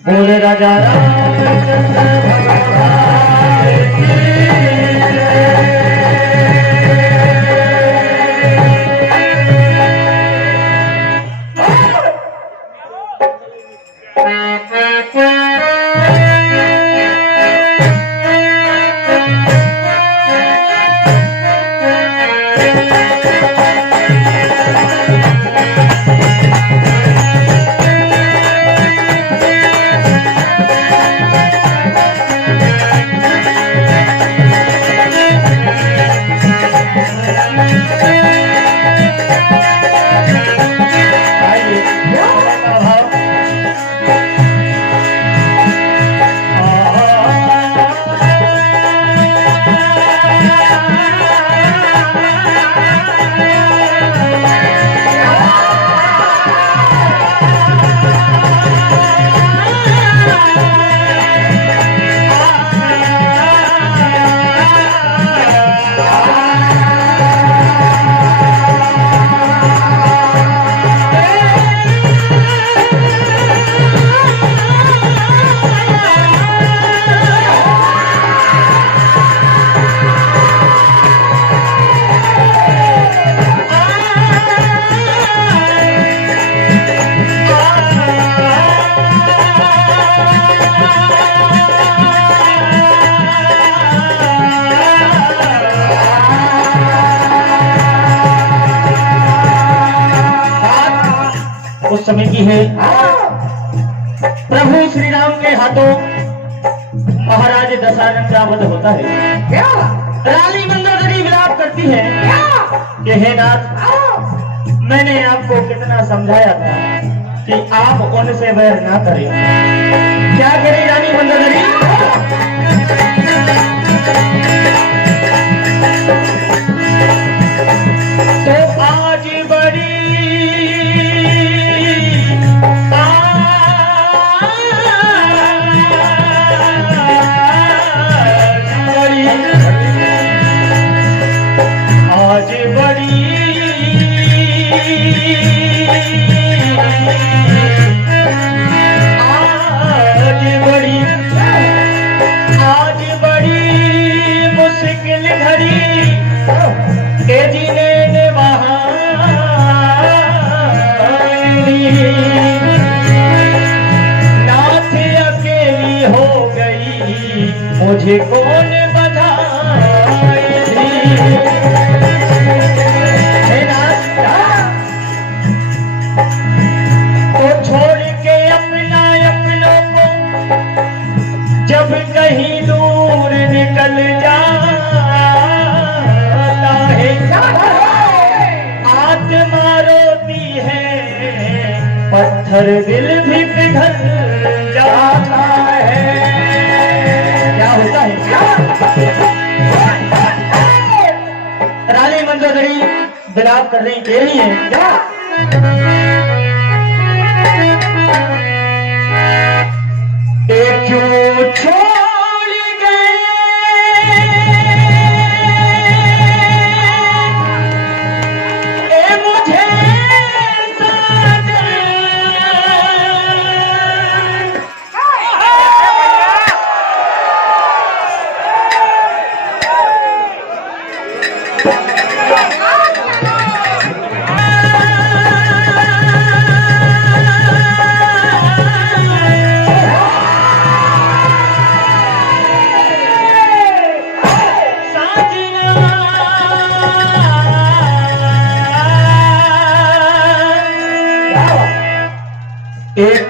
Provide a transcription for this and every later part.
बोले राजा रामचंद्र भगवान की उस समय की है प्रभु श्री राम के हाथों महाराज दशरथ का वध होता है। रानी मंदोदरी विलाप करती है कि हे नाथ, मैंने आपको कितना समझाया था कि आप उनसे वैर ना करें। क्या करे रानी मंदोदरी? तो आज बड़ी आज बड़ी मुश्किल घड़ी के जीने ने नाथ अकेली हो गई, मुझे कौन बधाई तो छोड़ के अपनों को जब कहीं दूर निकल जाता है, आत्मा रोती है, पत्थर दिल भी पिघल जाता है। क्या होता है? रानी मंदोदरी विलाप कर रही कह रही है क्या? क्यों छोड़ गए मुझे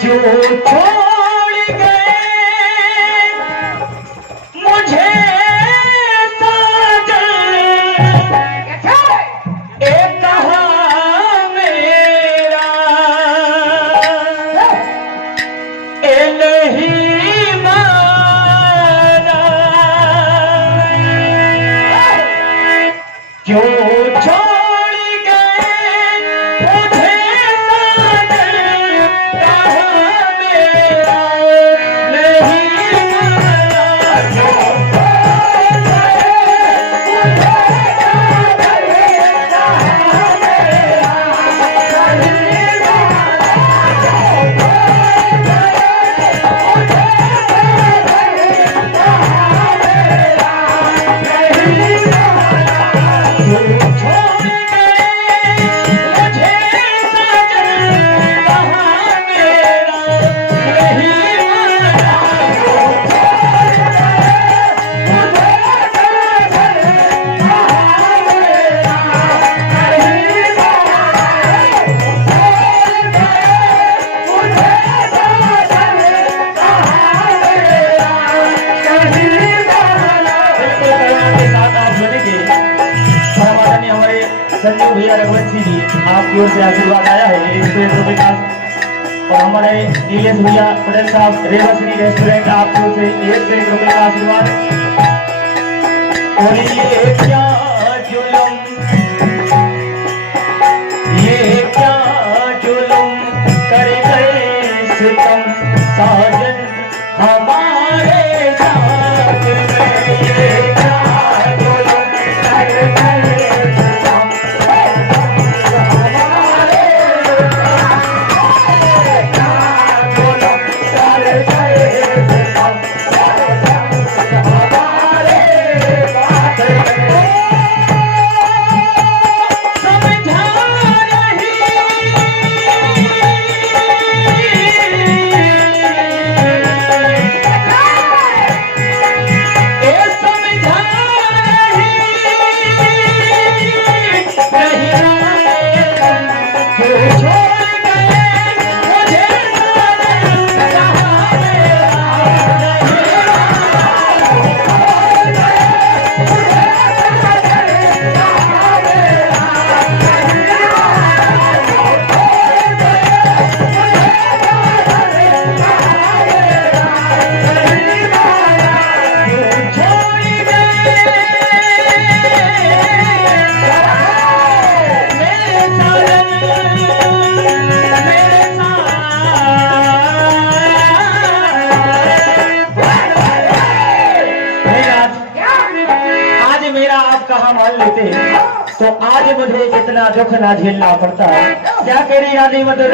क्यों छोड़ गए मुझे साजन, एक कहा मेरा नहीं माना, क्यों छोड़ गए मुझे साजन, कहाँ मेरा नहीं माना, क्यों संजीव भैया रघुवंशी जी आपकी ओर से आशीर्वाद आया है 101 रुपए का। और हमारे नीलेश भैया पटेल साहब रेवाश्री रेस्टोरेंट आपकी ओर से 101 रुपए का आशीर्वाद। और ये क्या जुल्म, ये क्या जुल्म कर गए सितम साजन हमारे साथ में, ये क्या जुल्म कर गए तो आज मुझे इतना दुख ना झेलना पड़ता है। क्या कह रही रानी मधुर,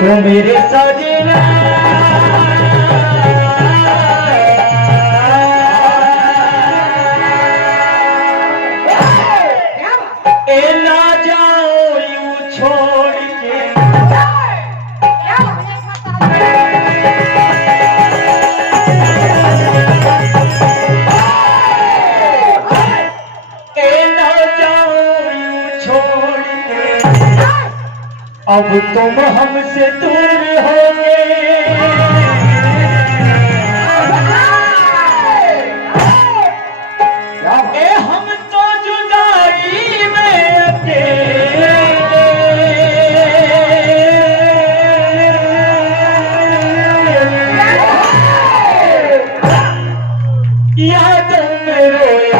तो मेरे सजना ए ना जाओ यूं छोड़ के, अब तुम हमसे दूर होगे, हम तो जुदाई में अकेले, याद में रोया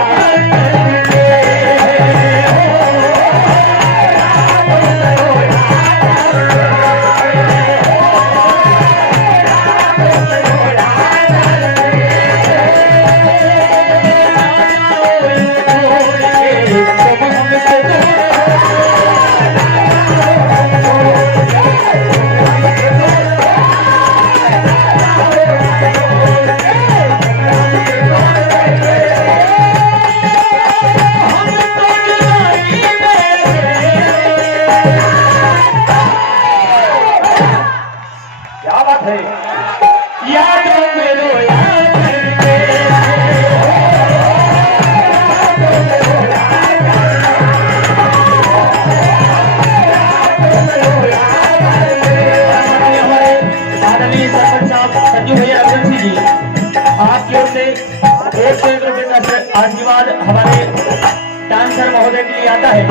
आशीर्वाद हमारे डांसर महोदय के लिए आता है।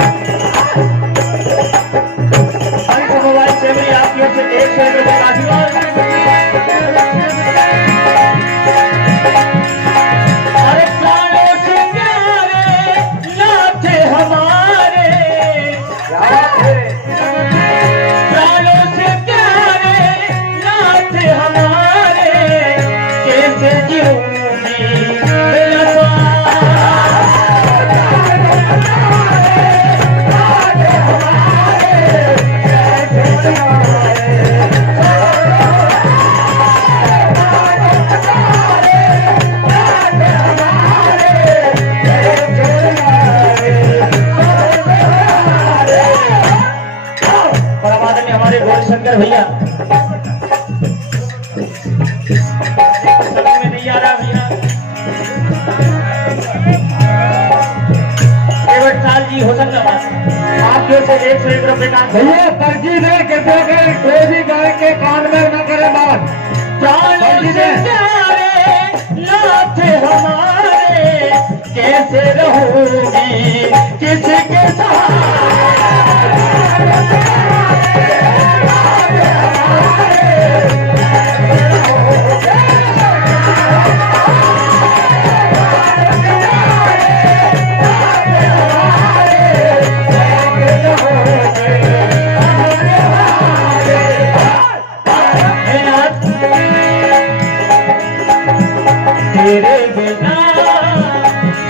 हमारे गौरशंकर भैया समझ में नहीं आ रहा भैया। केवट साल जी हो सकता है आपकी ओर से 101 रुपए का भैया पर्ची दे के कोई भी गाय के कान में न करे बात। जान से प्यारे नाथ हमारे कैसे रहोगी किसके तेरे बिना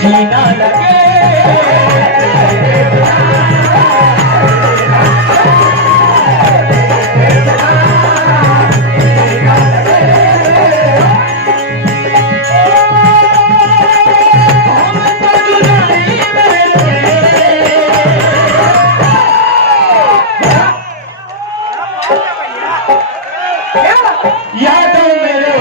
जीना लगे यादों मेरे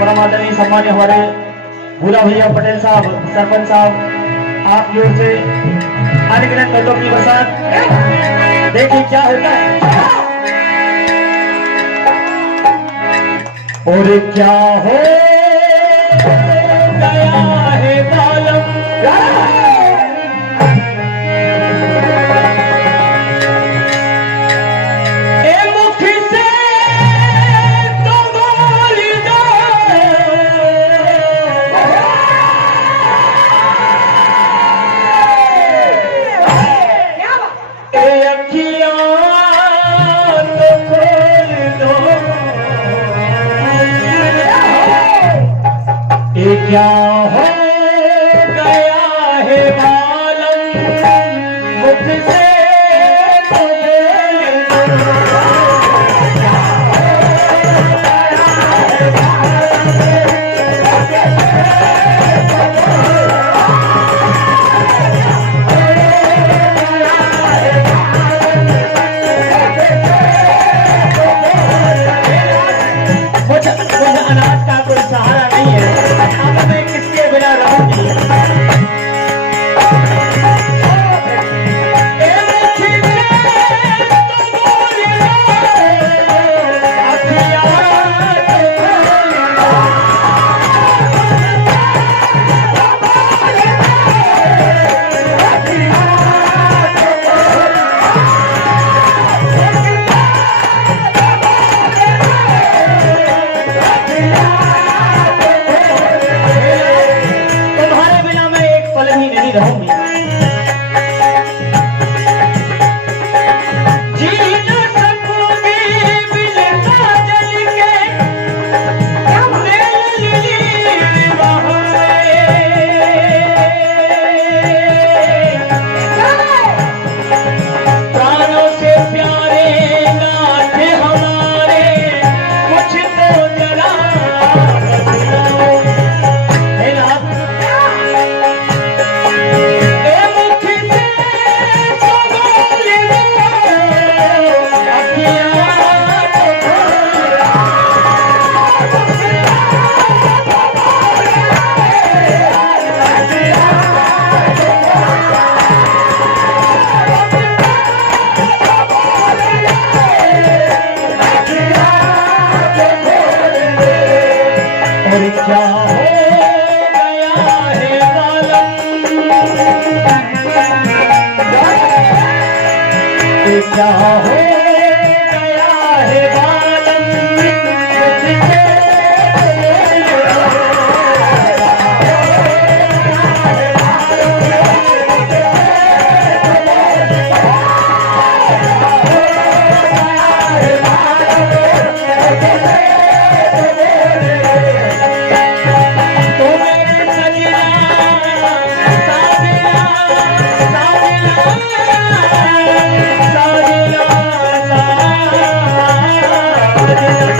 परमादरणीय सम्मान्य हमारे भूला भैया पटेल साहब सरपंच साहब आपकी ओर से अनगिनत कटों की बरसात देखिए क्या होता है और क्या हो गया है बालम क्या हो गया है मालूम मुझसे अनाज का कोई सहारा नहीं है। अब मैं किसके बिना रहूंगी। रहूंगी जी न सकूंगी बिन काजल के प्राणों से प्यारे नाथ हमारे कुछ तो जरा क्या हो गया है बालम क्या हो गया है बालम मुझसे बजे